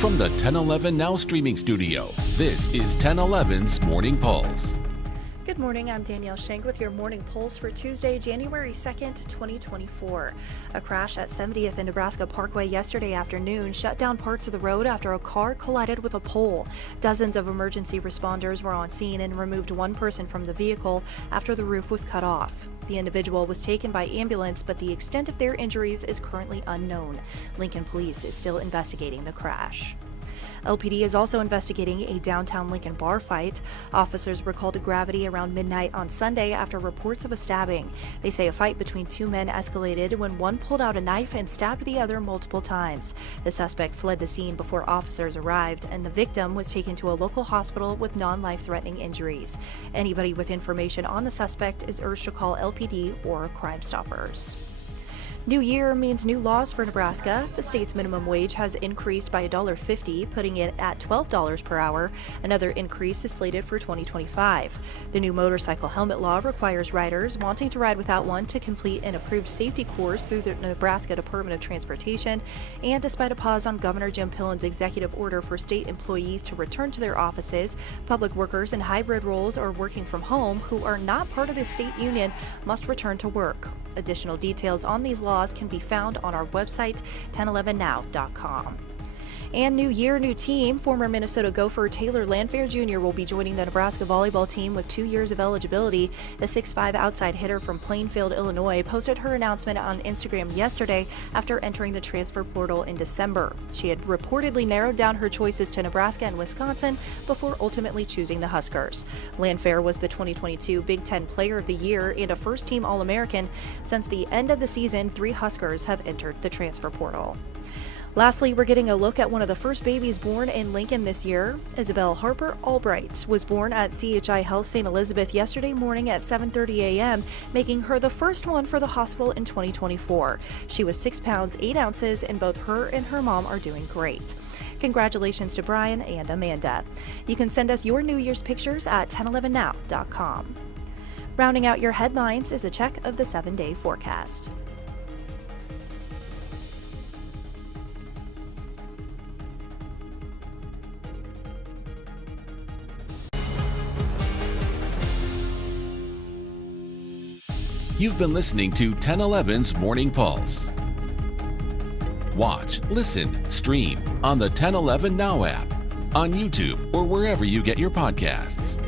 From the 1011 Now streaming studio, this is 1011's Morning Pulse. Good morning, I'm Danielle Schenk with your Morning Pulse for Tuesday, January 2nd, 2024. A crash at 70th and Nebraska Parkway yesterday afternoon shut down parts of the road after a car collided with a pole. Dozens of emergency responders were on scene and removed one person from the vehicle after the roof was cut off. The individual was taken by ambulance, but the extent of their injuries is currently unknown. Lincoln Police is still investigating the crash. LPD is also investigating a downtown Lincoln bar fight. Officers were called to Gravity around midnight on Sunday after reports of a stabbing. They say a fight between two men escalated when one pulled out a knife and stabbed the other multiple times. The suspect fled the scene before officers arrived, and the victim was taken to a local hospital with non-life-threatening injuries. Anybody with information on the suspect is urged to call LPD or Crime Stoppers. New year means new laws for Nebraska. The state's minimum wage has increased by $1.50, putting it at $12 per hour. Another increase is slated for 2025. The new motorcycle helmet law requires riders wanting to ride without one to complete an approved safety course through the Nebraska Department of Transportation. And despite a pause on Governor Jim Pillen's executive order for state employees to return to their offices, public workers in hybrid roles or working from home who are not part of the state union must return to work. Additional details on these laws can be found on our website, 1011now.com. And new year, new team. Former Minnesota Gopher Taylor Landfair Jr. will be joining the Nebraska Volleyball Team with 2 years of eligibility. The 6'5" outside hitter from Plainfield, Illinois, posted her announcement on Instagram yesterday after entering the transfer portal in December. She had reportedly narrowed down her choices to Nebraska and Wisconsin before ultimately choosing the Huskers. Landfair was the 2022 Big Ten Player of the Year and a first-team All-American. Since the end of the season, 3 Huskers have entered the transfer portal. Lastly, we're getting a look at one of the first babies born in Lincoln this year. Isabel Harper Albright was born at CHI Health St. Elizabeth yesterday morning at 7:30 a.m., making her the first one for the hospital in 2024. She was 6 pounds 8 ounces, and both her and her mom are doing great. Congratulations to Brian and Amanda. You can send us your New Year's pictures at 1011now.com. Rounding out your headlines is a check of the 7-day forecast. You've been listening to 1011's Morning Pulse. Watch, listen, stream on the 1011 Now app, on YouTube, or wherever you get your podcasts.